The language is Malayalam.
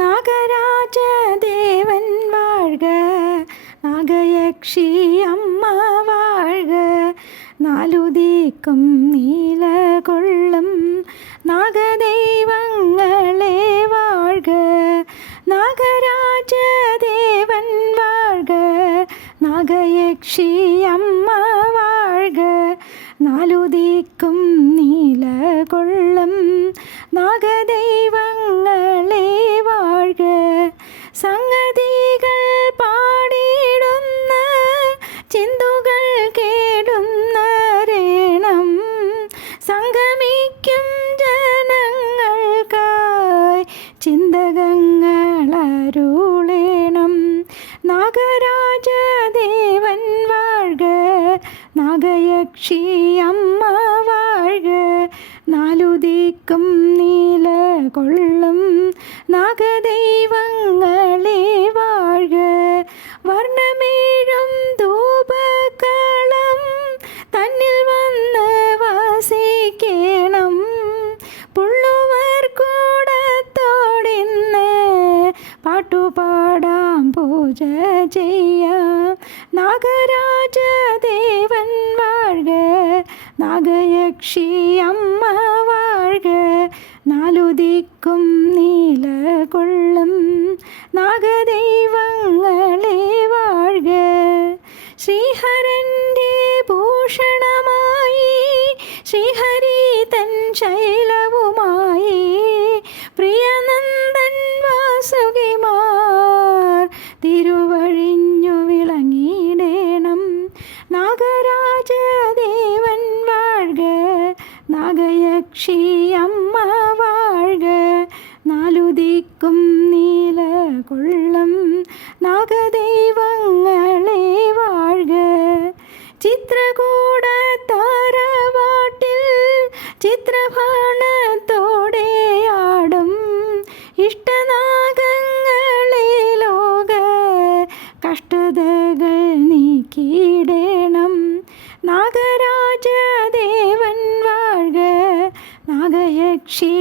നാഗരാജദേവൻ വാഴ്ക, നാഗയക്ഷി അമ്മ വാഴ്ക, നാലുദിക്കും നീല കൊള്ളും നാഗദൈവങ്ങളെ വാഴ്ക. നാഗരാജദേവൻ വാഴ്ക, നാഗയക്ഷി അമ്മ വാഴ്ക, നാലുദിക്കും നീല കൊള്ളും നാഗദൈവങ്ങളെ വാഴ്ക. സംഗതികൾ പാടിയിടുന്ന ചിന്തുകൾ കേടുന്ന രേണം, സംഗമിക്കും ജനങ്ങൾക്കായി ചിന്തകങ്ങളരുളേണം. നാഗരാജദേവൻ വാഴ്ക, നാഗയക്ഷി അമ്മ വാഴ്ക, നാലുദിക്കും നീല കൊള്ളും നാഗദൈവങ്ങളെ വാഴ്ക. വർണ്ണമേഴും ധൂപക്കളം തന്നിൽ വന്ന് വസിക്കണം, പുള്ളുവർ കൂടത്തോടിന്ന് പാട്ടുപാടാം പൂജ ചെയ്യാം. നാഗരാജദേവൻ വാഴ്ക, നാഗയക്ഷി അമ്മ വാഴ്ക, നാലുദിക്കും നീല കൊള്ളും നാഗദൈവങ്ങളെ വാഴ്ക. ശ്രീഹരൻ്റെ ഭൂഷണമായി, ശ്രീഹരി തൻ ശൈലവുമായി, പ്രിയനന്ദൻ വാസുകിമാർ തിരുവഴിഞ്ഞു വിളങ്ങിടേണം. നാഗരാജദേവൻ വാഴ്ക, നാഗയക്ഷി അമ്മ വാഴ്ക, നാലുദിക്കും നീല കൊള്ളും നാഗദൈവങ്ങളെ വാഴ്ക. ചിത്രകൂടത്താരവാട്ടിൽ ചിത്രഭാണത്തോടെ ആടും ഇഷ്ടനാഗങ്ങളെ ലോക കഷ്ടതകൾ നീക്കിയിടേണം. നാഗരാജദേവൻ വാഴ്ക, നാഗയക്ഷി